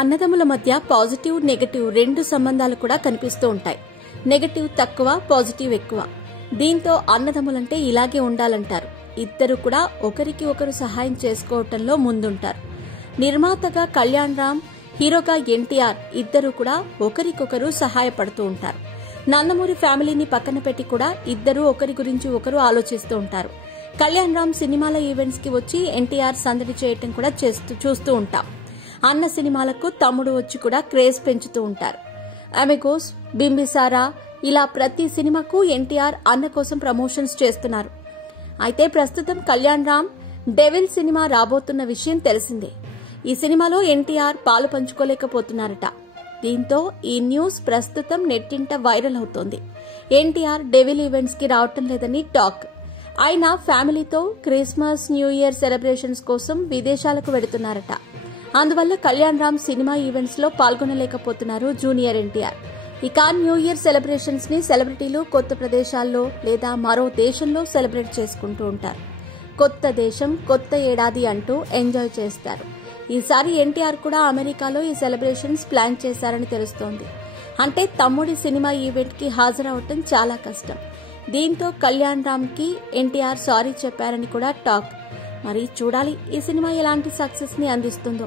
అన్నదమ్ముల మధ్య positive negative రెండు సంబంధాలు కూడా కనిపిస్తూ ఉంటాయి. నెగటివ్ తక్కువ, పాజిటివ్ ఎక్కువ. దీంతో అన్నదమ్ములంటే ఇలాగే ఉండాలంటారు. ఇద్దరు కూడా ఒకరికి ఒకరు సహాయం చేసుకోవటంలో ముందుంటారు. నిర్మాతగా కళ్యాణ్ రామ్, హీరోగా ఎన్టీఆర్ ఇద్దరు కూడా ఒకరికొకరు సహాయపడుతూ ఉంటారు. నందమూరి ఫ్యామిలీని పక్కన పెట్టి కూడా ఇద్దరు ఒకరి గురించి ఒకరు ఆలోచిస్తూ ఉంటారు. కళ్యాణ్ రామ్ సినిమాల ఈవెంట్స్ కి వచ్చి ఎన్టీఆర్ సందడి చేయటం కూడా చూస్తూ ఉంటాం. అన్న సినిమాలకు తమ్ముడు వచ్చి కూడా క్రేజ్ పెంచుతూ ఉంటారు. అమెగోస్, బింబిసారా ఇలా ప్రతి సినిమాకు ఎన్టీఆర్ అన్న కోసం ప్రమోషన్స్ చేస్తున్నారు. అయితే ప్రస్తుతం కళ్యాణ్ రామ్ డెవిల్ సినిమా రాబోతున్న విషయం తెలిసిందే. ఈ సినిమాలో ఎన్టీఆర్ పాలు పంచుకోలేకపోతున్నారట. దీంతో ఈ న్యూస్ ప్రస్తుతం నెట్టింట వైరల్ అవుతోంది. ఎన్టీఆర్ డెవిల్ ఈవెంట్స్ కి రావటం లేదని టాక్. ఆయన ఫ్యామిలీతో క్రిస్మస్, న్యూ ఇయర్ సెలబ్రేషన్స్ కోసం విదేశాలకు వెడుతున్నారట. అందువల్ల కళ్యాణ్ రామ్ సినిమా ఈవెంట్స్ లో పాల్గొనలేకపోతున్నారు జూనియర్ ఎన్టీఆర్. ఇక న్యూ ఇయర్ సెలబ్రేషన్స్ ని సెలబ్రిటీలు కొత్త ప్రదేశాల్లో లేదా మరో దేశంలో సెలబ్రేట్ చేసుకుంటూ ఉంటారు. కొత్త దేశం, కొత్త ఏడాది అంటూ ఎంజాయ్ చేస్తారు. ఈసారి ఎన్టీఆర్ కూడా అమెరికాలో ఈ సెలబ్రేషన్స్ ప్లాన్ చేశారని తెలుస్తోంది. అంటే తమ్ముడి సినిమా ఈవెంట్ కి హాజరవటం చాలా కష్టం. దీంతో కళ్యాణ్ రామ్ కి ఎన్టీఆర్ సారీ చెప్పారని కూడా టాక్. మరి చూడాలి ఈ సినిమా ఎలాంటి సక్సెస్ ని అందిస్తుందో.